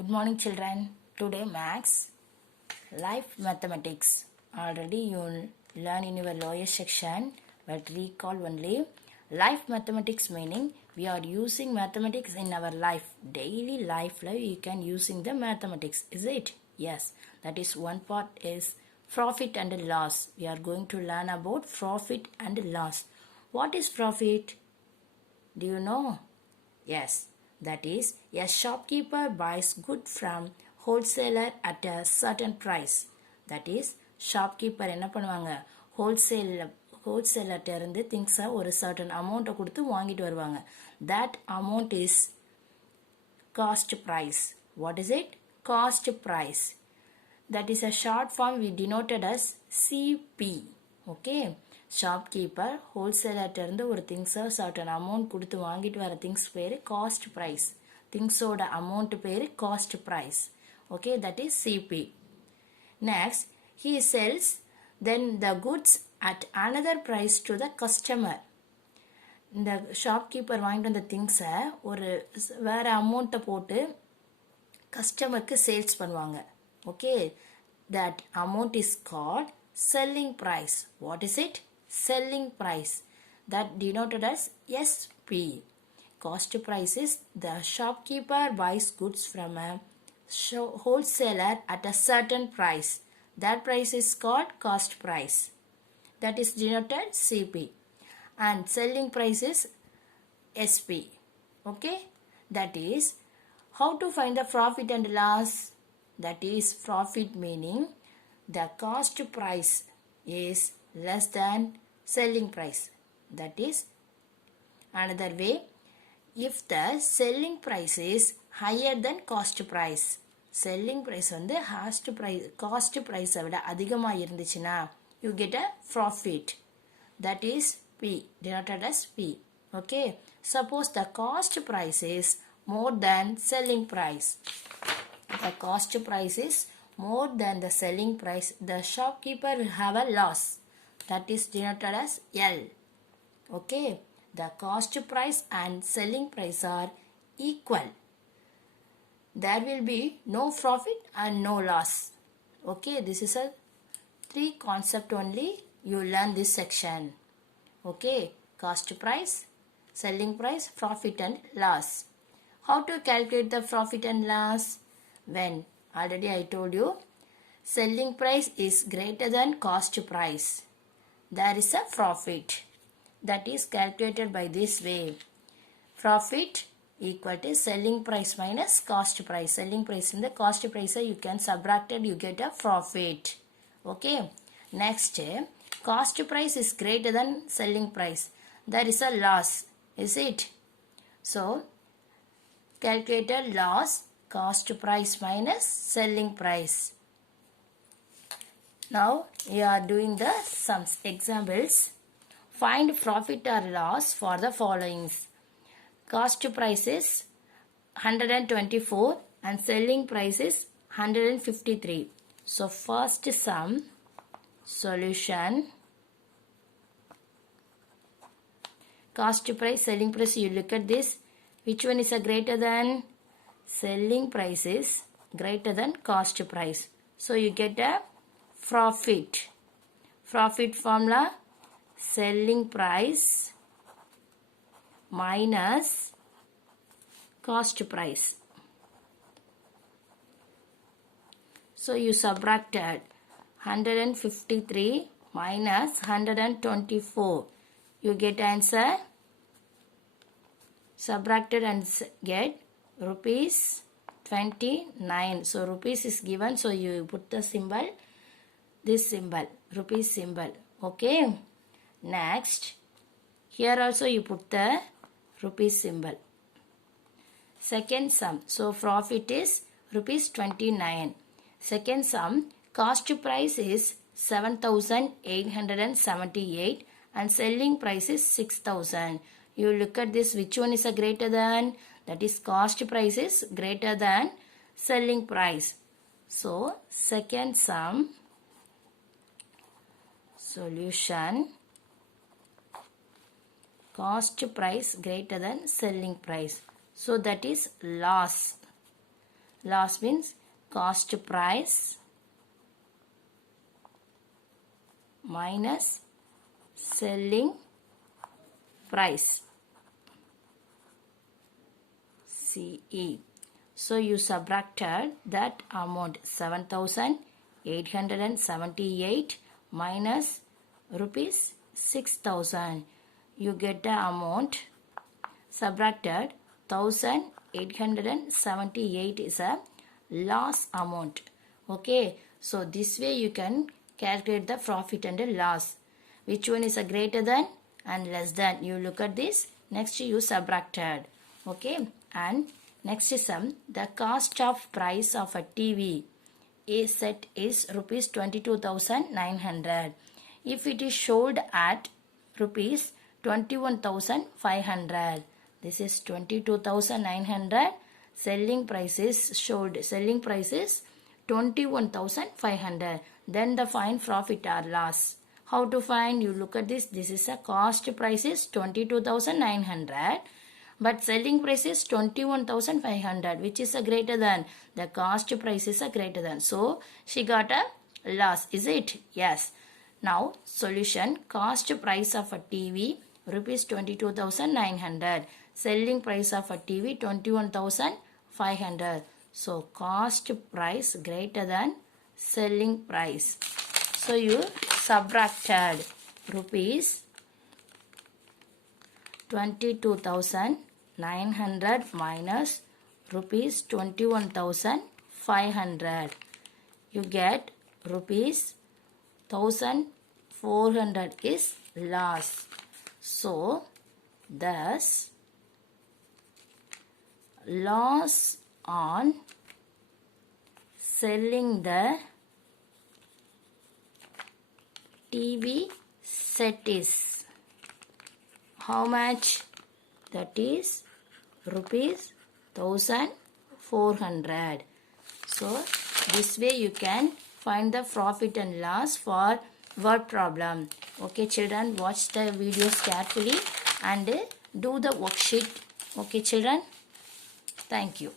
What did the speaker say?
Good morning, children. Today, Max, Life Mathematics. Already you learn in your lower section, but recall only. Life Mathematics meaning we are using mathematics in our life. Daily life, you can using the mathematics. Is it? Yes. That is one part is profit and loss. We are going to learn about profit and loss. What is profit? Do you know? Yes, that is, a shopkeeper buys good from wholesaler at a certain price. That is, shopkeeper என்ன பண்ணுவாங்க wholesaler இருந்து திங்ஸை ஒரு certain amount கொடுத்து வாங்கிட்டு வருவாங்க. That amount is cost price. What is it? Cost price. That is a short form we denoted as CP. Okay. Shopkeeper ஹோல்சேலர்கிட்ட ஒரு திங்ஸை சர்டன் அமௌண்ட் கொடுத்து வாங்கிட்டு வர திங்ஸ் பேர் காஸ்ட் ப்ரைஸ். திங்ஸோட amount per cost price. Okay, that is CP. Next, he sells then the goods at another price to the customer. இந்த shopkeeper வாங்கிட்டு வந்த திங்ஸை ஒரு வேற அமௌண்ட்டை போட்டு கஸ்டமருக்கு சேல்ஸ் பண்ணுவாங்க. Okay, that amount is called selling price. What is it? Selling price. That denoted as SP. Cost price is the shopkeeper buys goods from a wholesaler at a certain price. That price is called cost price. That is denoted CP. And selling price is SP. Okay? That is, how to find the profit and loss? That is, profit meaning the cost price is less than selling price. That is another way. If the selling price is higher than cost price, selling price வந்து cost price விட அதிகமா இருந்துச்சுன்னா you get a profit. That is P, denoted as P. Okay, suppose the cost price is more than selling price. The cost price is more than the selling price, the shopkeeper will have a loss. That is denoted as L. Okay, the cost price and selling price are equal. There will be no profit and no loss. Okay, this is a 3 concept only you learn this section. Okay, cost price, selling price, profit and loss. How to calculate the profit and loss? When already I told you, selling price is greater than cost price. There is a profit. That is calculated by this way. Profit equal to selling price minus cost price. Selling price in the cost price you can subtract it, you get a profit. Okay. Next, cost price is greater than selling price. There is a loss. Is it? So, calculated loss, cost price minus selling price. Now you are doing the sums. Examples. Find profit or loss for the following. Cost price is 124 and selling price is 153. So first sum, solution. Cost price, selling price, you look at this. Which one is a greater than? Selling price is greater than cost price. So you get a profit. Profit formula, selling price minus cost price. So you subtracted 153 minus 124. You get answer. Subtracted and get rupees 29. So rupees is given, so you put the symbol, this symbol, rupees symbol. Okay, next here also you put the rupees symbol. Second sum, so profit is rupees 29. Second sum, cost price is 7,878 and selling price is 6,000. You look at this, which one is a greater than? That is cost price is greater than selling price. So second sum, solution, cost price greater than selling price. So that is loss. Loss means cost price minus selling price. CE. So you subtracted that amount 7,878 minus rupees 6,000. You get the amount subtracted 1,878 is a loss amount. Okay. So this way you can calculate the profit and the loss. Which one is a greater than and less than? You look at this. Next you subtracted. Okay. And next is the cost of price of a TV. A set is rupees 22,900. If it is sold at rupees 21,500. This is 22,900. Selling price is 21,500. Then the find profit or loss. How to find? You look at this. This is a cost price is 22,900. But selling price is 21,500. Which is a greater than? The cost price is a greater than. So she got a loss. Is it? Yes. Now solution. Cost price of a TV rupees 22,900. Selling price of a TV 21,500. So cost price greater than selling price. So you subtracted rupees 22,900 minus rupees 21,500. You get rupees 1,400 is loss. So thus loss on selling the TV set is how much? That is rupees 1,400. So this way you can find the profit and loss for word problem. Okay children, watch the videos carefully and do the worksheet. Okay children, thank you.